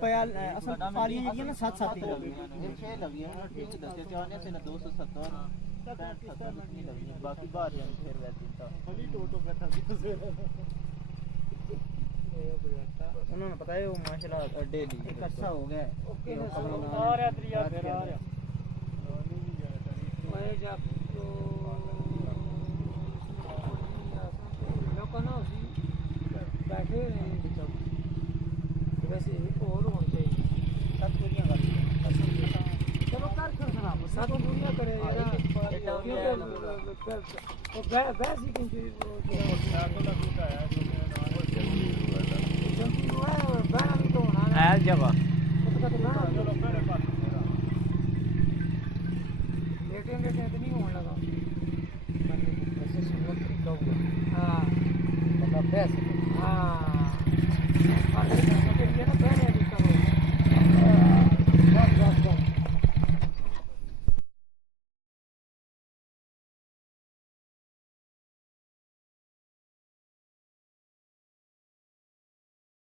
ਪਿਆ ਅਸਲ ਪਾਲੀਆਂ ਜਿਹੜੀਆਂ ਨਾ 7-7 ਹੀ ਇਹ 6 ਲੱਗੀਆਂ ਉਹਨਾਂ ਠੀਕ ਦੱਸਿਆ ਤੇ ਉਹਨੇ ਤੇ 270 65 ਨਹੀਂ ਲੱਗੀਆਂ ਬਾਕੀ ਬਾਹਰ ਜਾਣ ਫਿਰ ਵੈਸੇ ਤਾਂ ਬੜੀ ਟੋਟੋ ਬੈਠਾ ਸੀ ਉਹਨਾਂ ਨੂੰ ਪਤਾ ਹੈ ਉਹ ਮਾਸ਼ਾਅੱਲਾ ਡੇਲੀ ਇੱਕ ਅੱਛਾ ਹੋ ਗਿਆ ਓਕੇ ਆ ਰਿਹਾ ਤਰੀਆ ਫਿਰ ਆ ਰਿਹਾ ओए जब तो लोगों ना उसी बैठे वैसे और होना चाहिए ਸੱਤ ਪੂਰੀਆਂ ਕਰ चलो कर फिर सुना सात दुनिया करे वो वैसे ही जल्दी हुआ है और बैना भी तो होना ਐ ਜਗ੍ਹਾ चलो मेरे पास लेटेंगे तो नहीं होने लगा वैसे सुनो तरीका हुआ हाँ बंदा पैसे हाँ और ये ना